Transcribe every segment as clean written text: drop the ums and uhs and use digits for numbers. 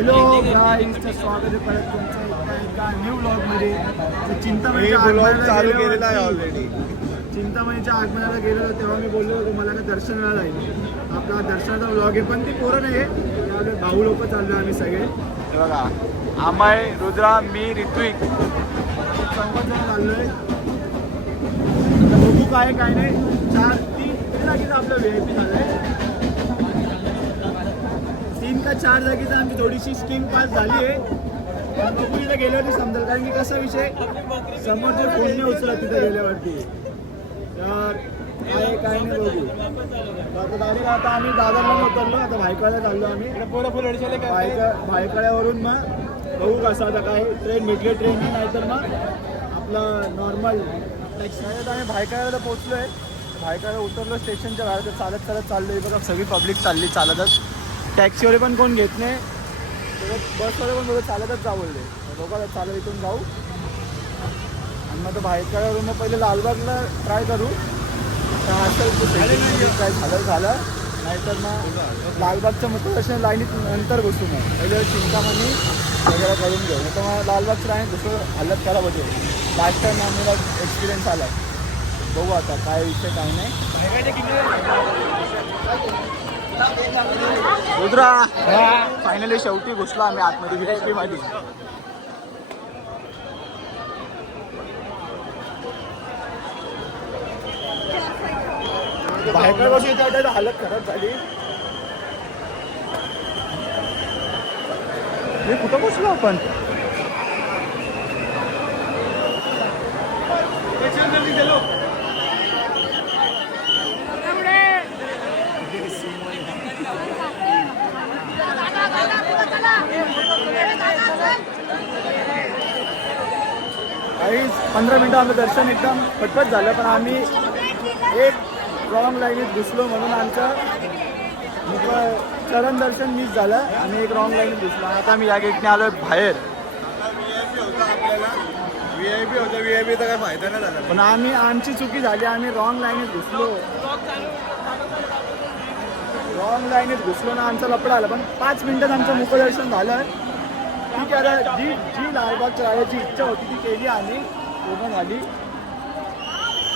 Hello गाईजचं स्वागत आहे परत तुमचं एका न्यू ब्लॉगमध्ये. चिंतामणीच्या चालू केलेला आहे आगमनाला ऑलरेडी. चिंतामणीच्या आगमनाला गेलेलो तेव्हा मी बोललो होतो मला का दर्शनाला जाईल. आपला दर्शनाचा ब्लॉग आहे पण ती पोरं नाही आहे, त्यामुळे भाऊ लोक चाललो आम्ही सगळे. हे बघा, अमय, रुद्रा, मी, ऋत्विक 14 जण चाललोय. बघू काय काय नाही. 3 जागेचं आपलं VIP झालंय. 3 का 4 जागेचं आमची थोडीशी स्कीम पास झाली आहे. बघू तिथे गेल्यावरती समजेल, कारण की कसा विषय समोरचे फोन नाही उचलत तिथे गेल्यावरती. तर काय नाही बघू. आता डायरेक्ट आता आम्ही दादरला उतरलो, आता भायखळ्याला चाललो आम्ही. भायखळ्यावरून मग बघू कसं आता काय ट्रेन भेटली ट्रेन नाहीतर मग आपलं नॉर्मल टॅक्सी. आम्ही भायखळ्याला पोहोचलो आहे. भायखळ्याला उतरलो स्टेशनच्या बाहेर, तर चालत चालत चाललो आहे. बघा सगळी पब्लिक चालली चालतच. टॅक्सीवाले पण कोण घेत नाही, बसवाले पण बघा चालतच जाऊ बोलले. बघा चालत इथून जाऊ आणि मग भायखळ्यावरून मग पहिले लालबागला ट्राय करू. काय झालं नाहीतर मग लालबागच्या मुख्यदर्शन लाईनीत नंतर बसू. मग पहिले चिंतामणी वगैरे करून घेऊ, तर मग लालबागच्या लाईनीत दुसरं हालत खराब होते. लास्ट टाइम आम्हाला एक्सपिरियन्स आला. बघू आता काय विषय काय नाही. रुद्रा फायनली शेवटी घुसलो आम्ही आतमध्ये VIP मध्ये. भायखळ बसून हालत खराब झाली. हे कुठं बसलो आपण? काही 15 मिनिटं आमचं दर्शन एकदम पटपट झालं, पण आम्ही एक रॉंग लाईनीत घुसलो म्हणून आमचं चरण दर्शन मिस झालं. आम्ही एक रॉंग लाईनीत घुसलो. आता आम्ही या गेटने आलो बाहेर. VIP होतं VIPचा काय फायदा नाही झाला. पण आमची चुकी झाली. आम्ही रॉंग लाईनीत घुसलो. रॉंग लाईनीत घुसलो ना, आमचा लपडा आला. पण 5 मिनिटात आमचं मुखदर्शन झालं. ठीक आहे, आता जी लालबागच्या राहायची इच्छा होती ती केली आम्ही, पूर्ण झाली.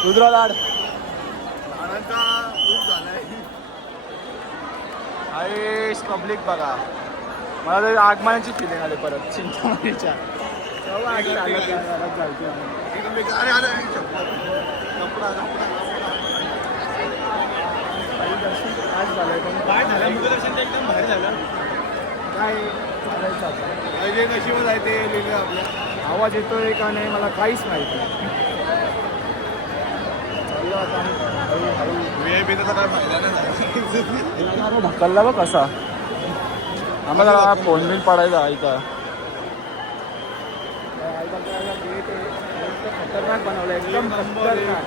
रुद्रा लाड खूप झालाय. आईश पब्लिक बघा. मला तर आगमनाची फिलिंग आली परत चिंतामणीच्या. आज झालंय पण काय झालं मुखदर्शन एकदम बाहेर झालं. काय चालायचं आता. जे नशिबात आहे ते लिहिलं आपल्या. आवाज येतोय का नाही मला काहीच माहिती नाही. चाललो आता हळूहळू. VIPचा काय फायदा नाही झाला. ढकलला बघ कसा. आम्हाला फोन बिल पडायचा ऐका. खतरनाक बनवलं एकदम खतरनाक.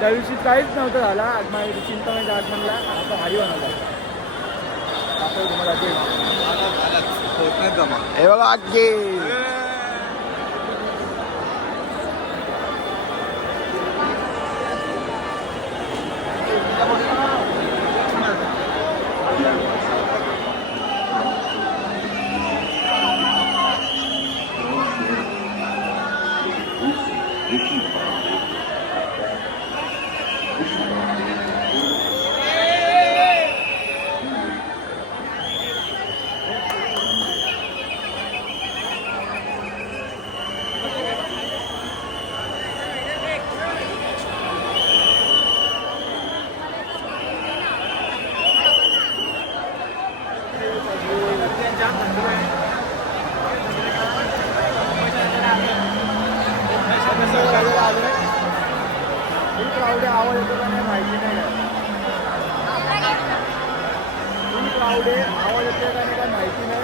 त्या दिवशी काहीच नव्हतं झाला. आगमन चिंतामणीच्या आगमनला आता भारी बनवला. तुम्हाला हे बघा आगे आवाज येतो का नाही माहिती नाही. आवाज येतो का नाही काय माहिती नाही.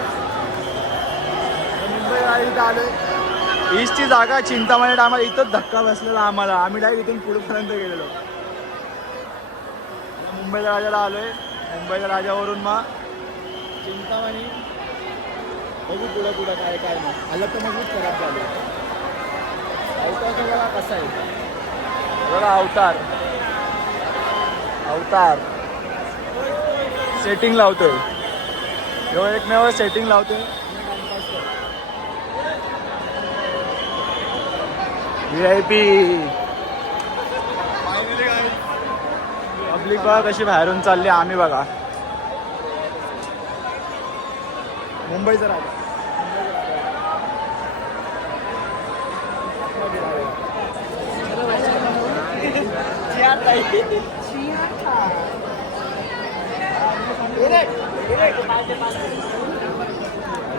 मुंबई गाडीत आलोय. ईस्टची जागा चिंतामणी आम्हाला इथंच धक्का बसलेला आम्हाला. आम्ही डायरेक्ट इथून पुढेपर्यंत गेलेलो. मुंबईच्या राजाला आलोय. मुंबईच्या राजावरून मग चिंतामणी. बघू पुढं पुढं काय काय नाही. हालत तर मगच खराब झाली. अवतारचा बघा कसा आहे. बघा अवतार सेटिंग लावतोय. ह्यो एकमेव सेटिंग लावते VIP. पब्लिक बघा कशी बाहेरून चालली, आम्ही बघा मुंबईचा राजा.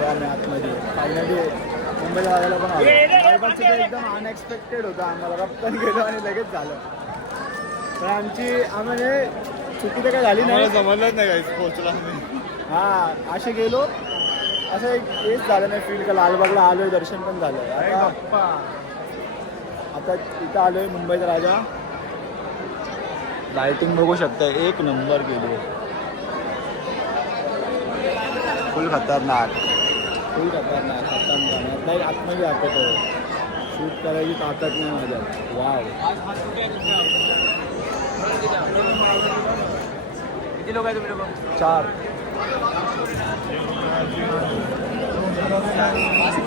आम्ही आतमध्ये फायनली मुंबईला जायला पण आलो. एकदम अनएक्सपेक्टेड होतं आम्हाला, रप्कन गेलो आणि लगेच झालं. तर आम्हाला चुकी तर काय झाली नाही, जमलंच नाही काही पोहोचला आम्ही. हां असे गेलो, असं एक हेच झालं नाही फील का लालबागला आलोय, दर्शन पण झालं. आता इथं आलोय मुंबईचा राजा. लाइटिंग बघू शकता, एक नंबर गेली, फुल खतरनाक. नाही आतमध्ये दाखवतो, शूट करायची ताकद नाही माझ्यात. वाव. किती लोक आहे तुम्ही लोक? 4.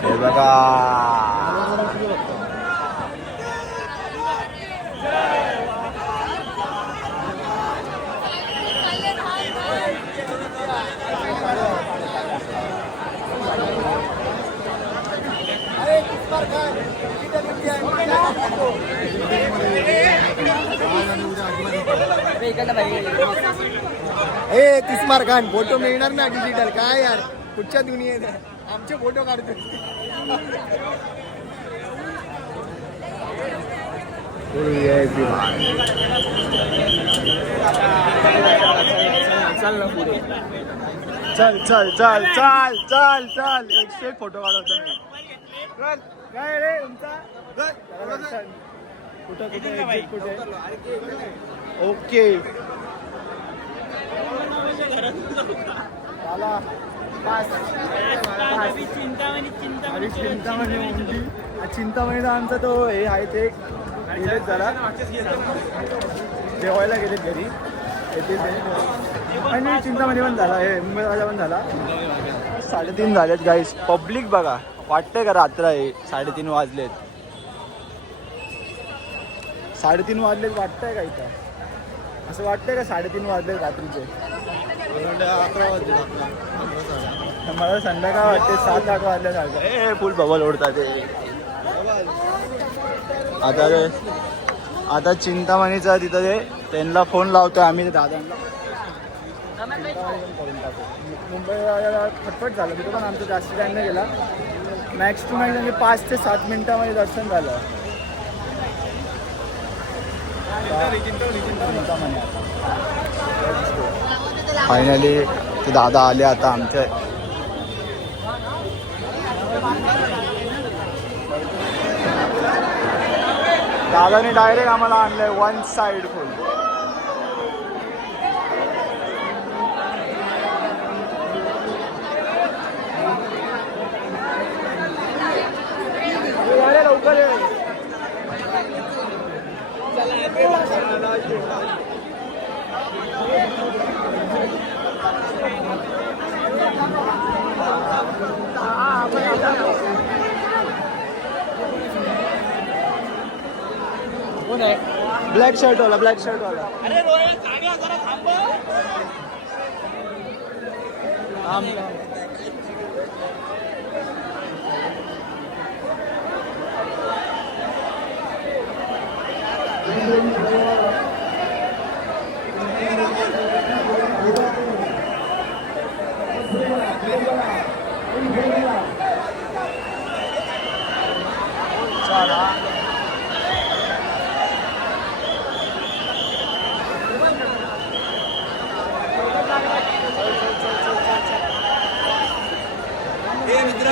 हे बघा तिस्मार खान फोटो मिळणार ना डिजिटल, काय यार कुठच्या दुनियेत आमचे फोटो काढतो. चल चल चल चल चल चल 101 फोटो काढवतो मी. काय रे तुमचा कुठं कुठे कुठे? ओके चिंतामणीचा आमचा तो हे आहे ते गेलेत जरा जेवायला गेलेत घरी येतील आणि चिंतामणी पण झाला, हे मुंबई राजा पण झाला. 3:30 झालेत गाईस. पब्लिक बघा, वाटतंय का रात्र आहे? 3:30 वाजलेत. 3:30 वाजलेत वाटतंय का इथं? असं वाटतंय का 3:30 वाजलेत रात्रीचे? 11 वाजले. मला संध्याकाळ वाटते 7-8 वाजल्यासारखं. हे फुल बबल ओढतात ते. आता चिंतामणीचा तिथं ते त्यांना फोन लावतोय आम्ही, ते दादांना करून टाकू. मुंबईला फटफट झालं तिथं, पण आमचं जास्त टाईम नाही गेला. मॅक्स टू मॅक्स म्हणजे 5 ते 7 मिनिटामध्ये दर्शन झालं. फायनली ते दादा आले आता आमच्या. दादाने डायरेक्ट आम्हाला आणलंय 1 साइड फुल. लवकर ब्लॅक शर्ट वाला अरे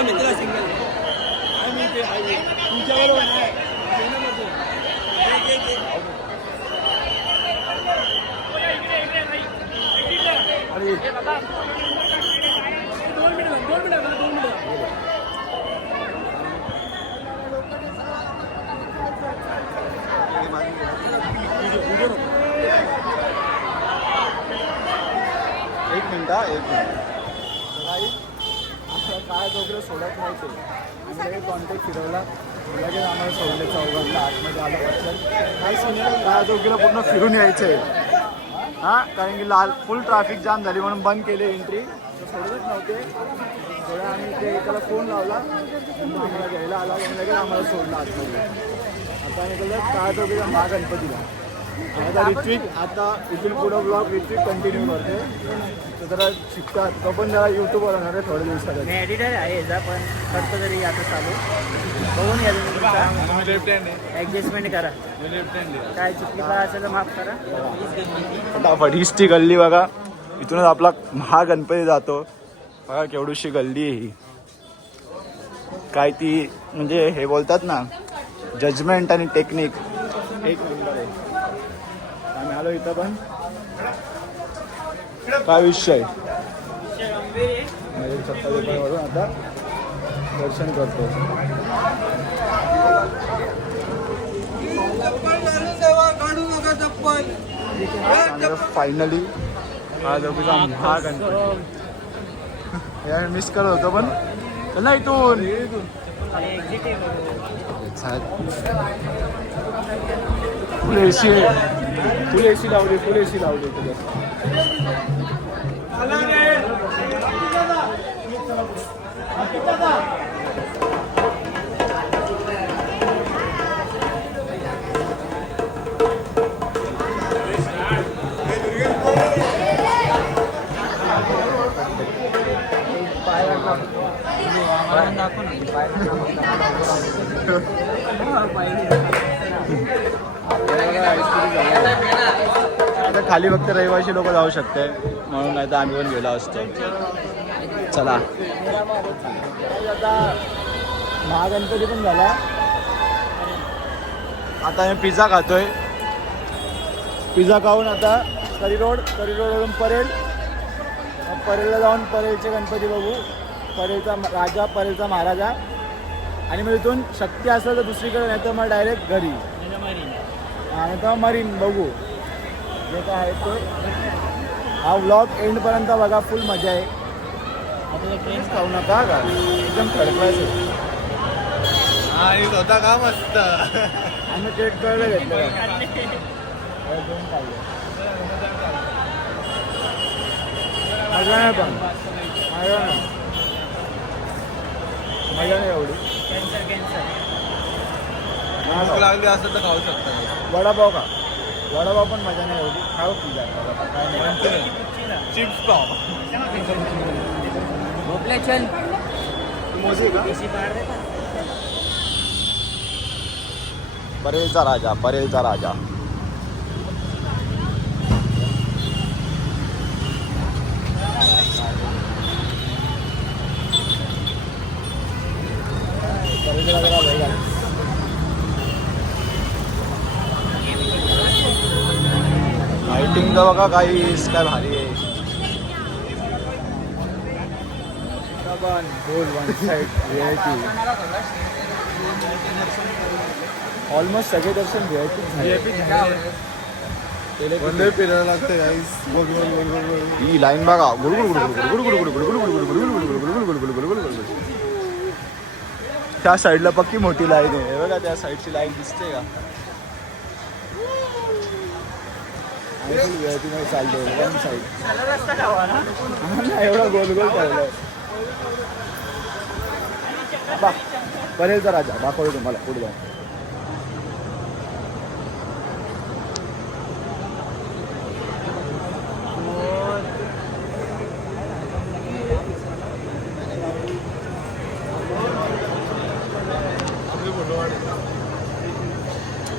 मित्र सिंगल एक मिनिट. काय दोघं सोडत नव्हते आणि लगेच कॉन्टॅक्ट फिरवला लगेच आम्हाला सोडले चौघांना आतमध्ये आलं पटकन काय सिनियर काय दोघीला पूर्ण फिरून यायचं आहे हां कारण की लाल फुल ट्रॅफिक जाम झाली म्हणून बंद केले एंट्री तर सोडतच नव्हते तेव्हा आम्ही ते त्याला फोन लावला आम्हाला घ्यायला आला आणि लगेच आम्हाला सोडला आतमध्ये आता आम्ही केलं काय दोघीला महागणपतीला आता ऋत्विक आता इथून पुढं ब्लॉग ऋत्विक कंटिन्यू करते तर जरा शिकतात तो पण जरा यूट्यूबवर होणार आहे थोड्या दिवसात मी एडिटर आहे याचा पण करतो तरी आता चालू बघून घ्या ॲडजस्टमेंट करा काय चुकली काय असेल तर माफ करा फटाफट हीच गल्ली बघा इथूनच आपला महागणपती जातो बघा केवढीशी गल्ली आहे ही काय ती म्हणजे हे बोलतात ना जजमेंट आणि टेक्निक एक नंबर आहे आम्ही आलो इथं पण काय विषय म्हणजे छप्पा आता दर्शन करतो फायनली हा दोघीचा महागणपती यार मिस करत होतो पण चला इथून फुल एसी फुल एसी लावली फुल एसी लावली आता खाली फक्त रहिवासी लोक जाऊ शकते म्हणून नाही तर आम्ही पण गेलो असतो चला आता महागणपती पण झाला आता आम्ही पिझ्झा खातोय पिझ्झा खाऊन आता करी रोडवरून परेलला जाऊन परेलचे गणपती बघू परेलचा राजा परेलचा महाराजा आणि मग इथून शक्ती असेल तर दुसरीकडे नाही तर मग डायरेक्ट घरी आणि तर मरीन बघू जे काय आहे ते हा व्लॉग एंडपर्यंत बघा फुल मजा आहे आपल्याला ट्रेन खाऊ नका का एकदम खडकवायचं आणि होता का मस्त आम्ही केक कळलं घेतलं दोन खाल्ले मजा नाही पण मजा नाही एवढी भूक लागली असेल तर खाऊ शकता वडापाव का वडापाव पण मजा नाही एवढी खाऊ पिझ्झा काय नाही चिप्स पाव भोपले चल मोजी का परेलचा राजा लाइटिंग तर बघा काही काय भारी आहे बोल वन साइड ऑलमोस्ट सगळे दर्शन वंदे फिरायला लागते गाईस ही लाईन बघा त्या साईडला पक्की मोठी लाईन आहे बघा त्या साईडची लाईन दिसते का चालतो वन साईड एवढा गोल गोल ठेवलाय परेलचा राजा दाखवतो तुम्हाला पुढे जाऊन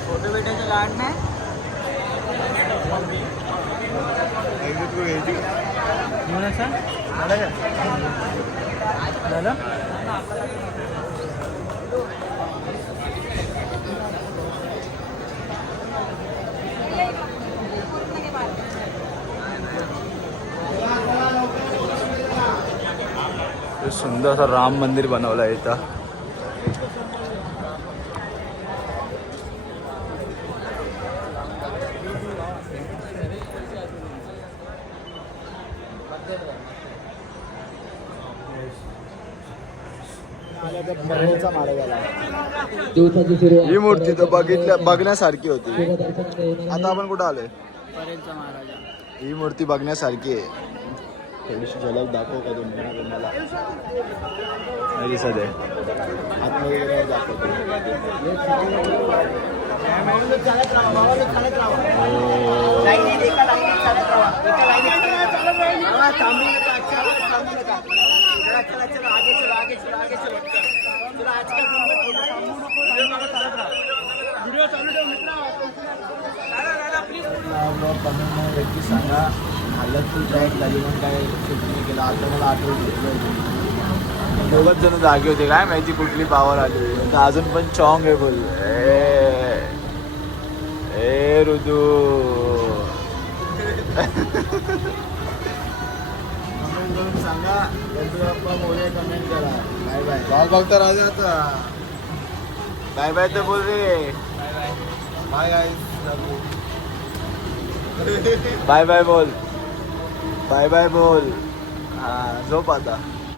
फोटो भेटायचं लाड नाही झालं सुंदर असं राम मंदिर बनवलं आहे इथं आल्या त्या परेलचा मारा गेला. ही मूर्ती तर बघण्यासारखी होती. आता आपण कुठं आलोय? परेलचा महाराजा. ही मूर्ती बघण्यासारखी आहे. थोडीशी झलक दाखव का तुम्ही मला? नाही दिसत आहे. आतमध्ये गेल्यावर दाखवतो. लाईनीत एका लाईनीत चालत राहा. एका लाईनीत चालत राहा. बाबा, थांबू नका, थांबू नका. चला, चला, चला, आगे चलो, आगे चलो, आगे चलो. चला, आजकाल थांबू नको, चालत राहा. व्हिडिओ चालू ठेव मित्रा. कमेंट व्यक्ती सांगा हालत तू ट्रॅक झाली म्हणून काय शूटिंग केलं. आता मला आठवण घेतलं. दोघच जण जागे होते काय माहिती कुठली पावर आली. अजून पण चॉंग आहे बोल. ए ऋतू कमेंट करून सांगा. गणपती बाप्पा मोरे कमेंट करा. Bye bye. ब्लॉग बघता राजा आता. बाय बाय तर बोल रे. Bye guys. बाय बाय बोल. बाय बाय बोल. हा झोप आता.